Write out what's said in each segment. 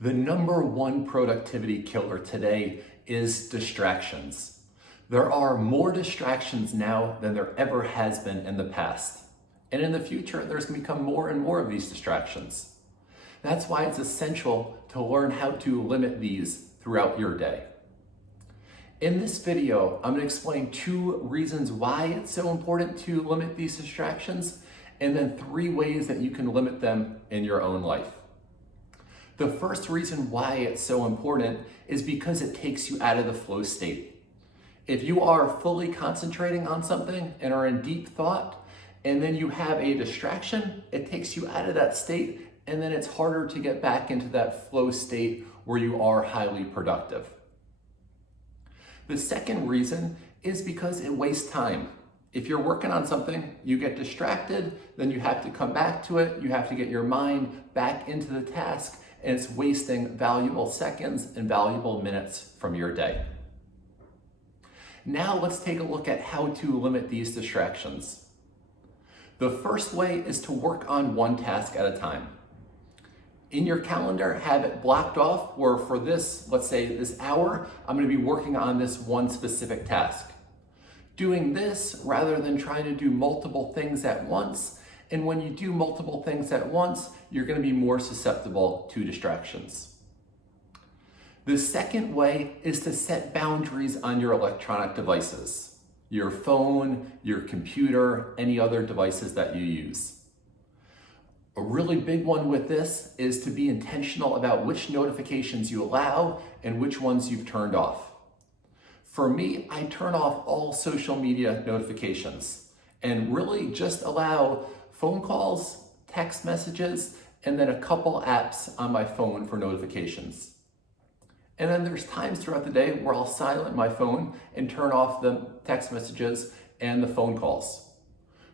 The number one productivity killer today is distractions. There are more distractions now than there ever has been in the past. And in the future, there's going to become more and more of these distractions. That's why it's essential to learn how to limit these throughout your day. In this video, I'm going to explain 2 reasons why it's so important to limit these distractions, and then 3 ways that you can limit them in your own life. The first reason why it's so important is because it takes you out of the flow state. If you are fully concentrating on something and are in deep thought, and then you have a distraction, it takes you out of that state, and then it's harder to get back into that flow state where you are highly productive. The second reason is because it wastes time. If you're working on something, you get distracted, then you have to come back to it, you have to get your mind back into the task, and it's wasting valuable seconds and valuable minutes from your day. Now let's take a look at how to limit these distractions. The first way is to work on one task at a time. In your calendar, have it blocked off where for this, let's say this hour, I'm going to be working on this one specific task. Doing this rather than trying to do multiple things at once. And when you do multiple things at once, you're going to be more susceptible to distractions. The second way is to set boundaries on your electronic devices, your phone, your computer, any other devices that you use. A really big one with this is to be intentional about which notifications you allow and which ones you've turned off. For me, I turn off all social media notifications and really just allow phone calls, text messages, and then a couple apps on my phone for notifications. And then there's times throughout the day where I'll silence my phone and turn off the text messages and the phone calls.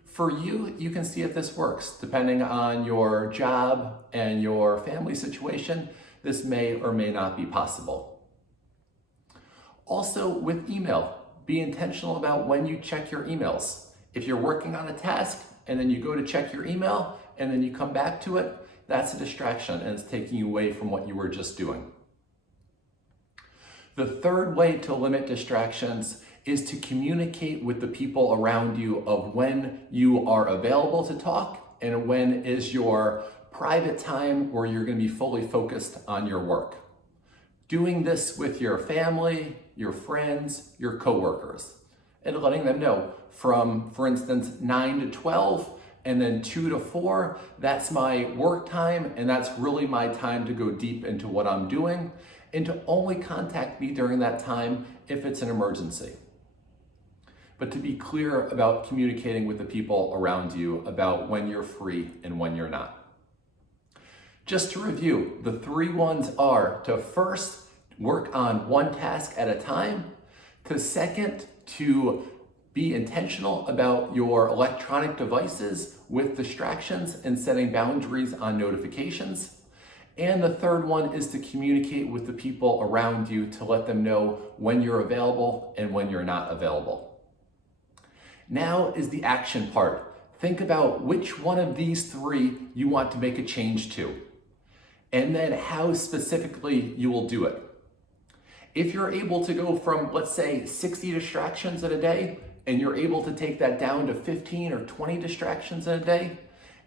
For you, you can see if this works. Depending on your job and your family situation, this may or may not be possible. Also with email, be intentional about when you check your emails. If you're working on a task and then you go to check your email and then you come back to it, that's a distraction and it's taking you away from what you were just doing. The third way to limit distractions is to communicate with the people around you of when you are available to talk and when is your private time where you're going to be fully focused on your work. Doing this with your family, your friends, your coworkers, and letting them know from, for instance, 9 to 12 and then 2 to 4, that's my work time and that's really my time to go deep into what I'm doing and to only contact me during that time if it's an emergency. But to be clear about communicating with the people around you about when you're free and when you're not. Just to review, the 3 ones are to first work on one task at a time, to second, to be intentional about your electronic devices with distractions and setting boundaries on notifications. And the third one is to communicate with the people around you to let them know when you're available and when you're not available. Now is the action part. Think about which one of these 3 you want to make a change to, and then how specifically you will do it. If you're able to go from, let's say, 60 distractions in a day, and you're able to take that down to 15 or 20 distractions in a day,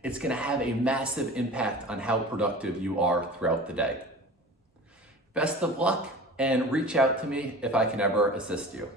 it's going to have a massive impact on how productive you are throughout the day. Best of luck, and reach out to me if I can ever assist you.